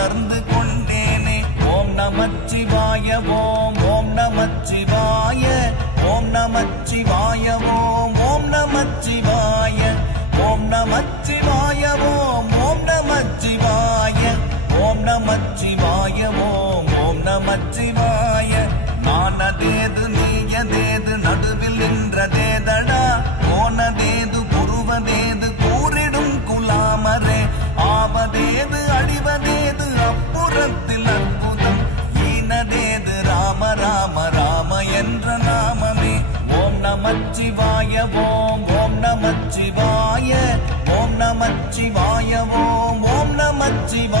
உணர்ந்து கொண்டேனே. ஓம் நமச்சிவாய ஓம் ஓம் நமச்சிவாய ஓம் நமச்சிவாய ஓம் ஓம் நமச்சிவாய ஓம் நமச்சிவாய ஓம் ஓம் நமச்சிவாய ஓம் நமச்சிவாய ஓம் ஓம் நமச்சிவாய. நானதேது நீயதேது நடுவில் நின்றதேதடா, போனதேது புருவதேது கூறிடும் குலாமரே, ஆவதேது அழிவதேது அப்புறத்தில் அற்புதம், ஈனதேது ராம ராம ராம என்ற நாமமே. ஓம் நமச்சிவாய ஓம் ஓம் நமச்சிவாய ஓம் நமச்சிவாய ஓம் ஓம் நமச்சிவாய.